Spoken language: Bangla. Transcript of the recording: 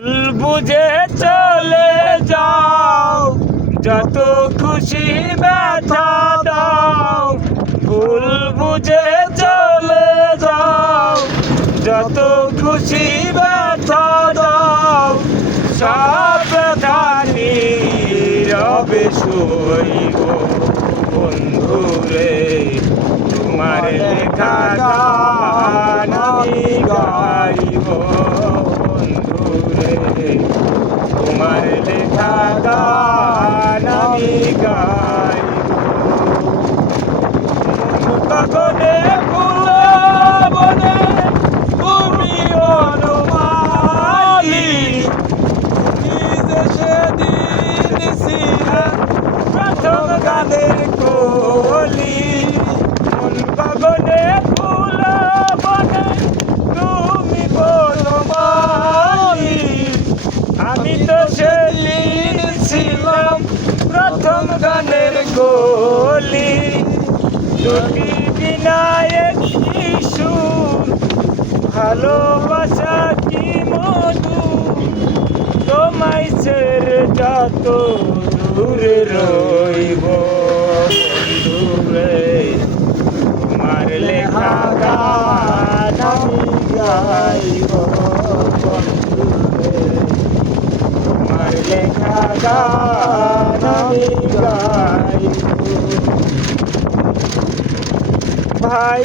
ভুল বুঝে চলে যাও, যত খুশি ব্যথা দাও। ভুল বুঝে চলে যাও, যত খুশি ব্যথা দাও। সাবধানী রবে সইব বন্ধুরে, তোমার লেখা গান আমি গাইব বন্ধুরে, তোমার লেখা গান আমি গাইব। গগনে ফুল বনে তুমি বনমালী, নিজে সেদিন ছিলে প্রথম গানের কলি। গগনে ফুল বনে তুমি বনমালী, আমি তো সেদিন ছিলাম প্রথম গানের কলি। দুটি বিনায়ক সুর, ভালোবাসা কি মধু, তোমায় ছেড়ে যত দূরে রইব বন্ধুরে, তোমার লেখা গান আমি গাইব বন্ধুরে, তোমার লেখা গান আমি গাইব। ভাই